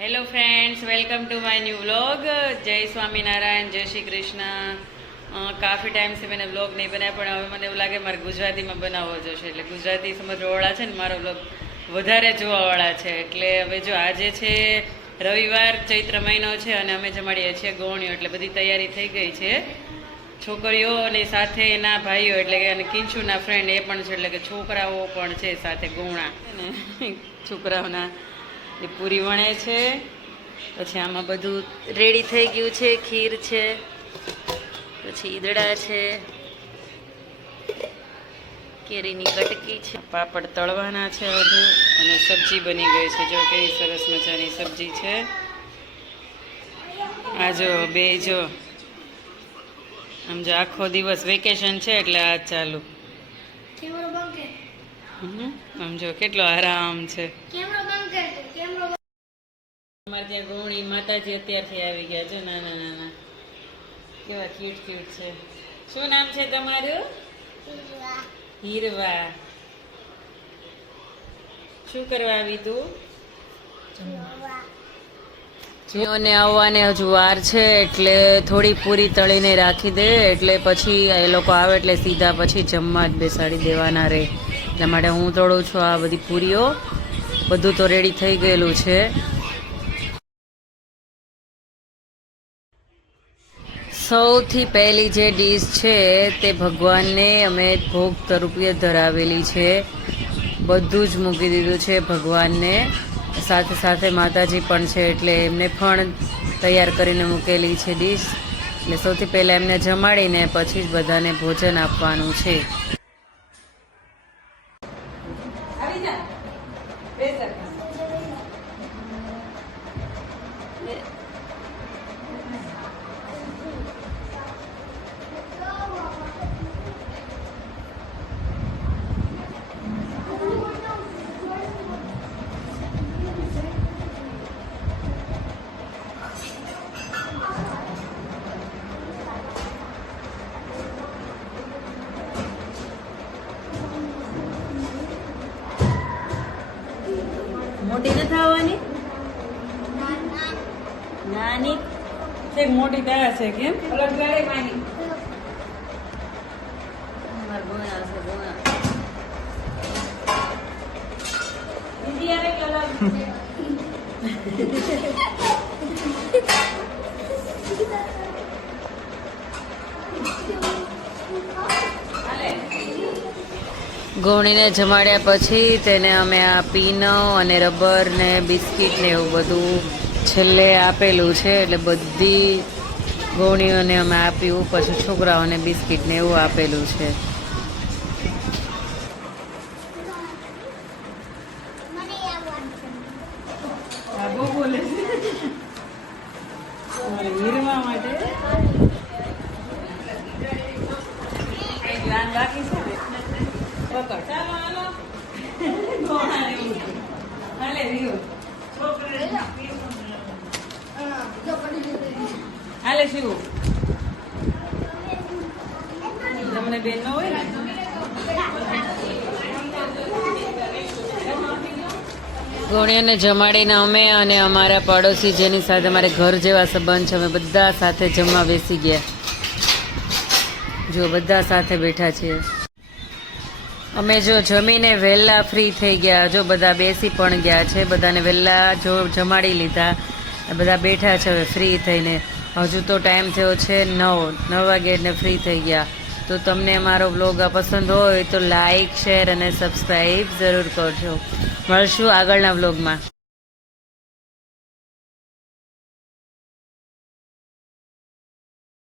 Hello friends, welcome to my new vlog. જય સ્વામિનારાયણ, જય શ્રી કૃષ્ણ. કાફી ટાઈમથી મેં વ્લોગ નહીં બનાવ્યા, પણ હવે મને એવું લાગે મારે ગુજરાતીમાં બનાવવો જોશે. એટલે ગુજરાતી સમજવાવાળા છે ને, મારો વ્લોગ વધારે જોવાવાળા છે. એટલે હવે જો આજે છે રવિવાર, ચૈત્ર મહિનો છે અને અમે જમાડીએ છીએ ગૌણીઓ. એટલે બધી તૈયારી થઈ ગઈ છે. છોકરીઓ અને સાથે એના ભાઈઓ એટલે કે કિંચુના ફ્રેન્ડ એ પણ છે, એટલે કે છોકરાઓ પણ છે સાથે ગૌણા છોકરાઓના એ પૂરી વણે છે. પછી આમાં બધું રેડી થઈ ગયું છે. ખીર છે, પછી ઈદડા છે, કેરીની કટકી છે, પાપડ તળવાના છે બધું, અને સબ્જી બની ગઈ છે. જો કેવી સરસ મજાની સબ્જી છે. આ જો બે જો આમ જો આખો દિવસ વેકેશન છે એટલે આ ચાલુ. આમ જો કેટલો આરામ છે. અમારે ત્યાં ગૌણી માતાજી અત્યારથી આવી ગયા છે. નાના નાના કેવા ક્યુટ ક્યુટ છે. શું નામ છે તમારું? હીરવા. શું કરવા આવી તું? જીઓને આવવાને હજુ વાર છે, એટલે થોડી પૂરી તળીને રાખી દે, એટલે પછી એ લોકો આવે એટલે સીધા પછી જમવા જ બેસાડી દેવાના રહે. એટલા માટે હું તળું છું આ બધી પૂરીઓ. બધું તો રેડી થઈ ગયેલું છે. સૌથી પહેલી જે ડીશ છે તે ભગવાનને અમે ભોગ તરીકે ધરાવેલી છે. બધું જ મૂકી દીધું છે ભગવાનને. સાથે સાથે માતાજી પણ છે, એટલે એમને પણ તૈયાર કરીને મૂકેલી છે ડીશ. એટલે સૌથી પહેલાં એમને જમાડીને પછી જ બધાને ભોજન આપવાનું છે. મોટી નથી આવવાની, નાની છે. મોટી તારા છે કેમ? મારા ગોણા છે, ગોણા. બીજી આવે કે અલગ? ગૌણીને જમાડ્યા પછી તેને અમે આ પીનો અને રબર ને બિસ્કિટ ને એવું બધું છેલ્લે આપેલું છે. એટલે બધી ગૌણીઓને અમે આપ્યું, પછી છોકરાઓને બિસ્કિટ ને એવું આપેલું છે. બાકી છે હાલે શિવ તમને બેન ન હોય ને. ગૌણીઓને જમાડીને અમે અને અમારા પડોશી જેની સાથે અમારે ઘર જેવા સંબંધ છે, અમે બધા સાથે જમવા બેસી ગયા. જો બધા સાથે બેઠા છીએ અમે. જો જમીને વહેલા ફ્રી થઈ ગયા, જો બધા બેસી પણ ગયા છે. બધાને વહેલા જો જમાડી લીધા, બધા બેઠા છે હવે ફ્રી થઈને. હજુ તો ટાઈમ થયો છે 9 વાગે એટલે ફ્રી થઈ ગયા. તો તમને અમારો વ્લોગ પસંદ હોય તો લાઈક, શેર અને સબસ્ક્રાઈબ જરૂર કરજો. મળશું આગળના વ્લોગમાં.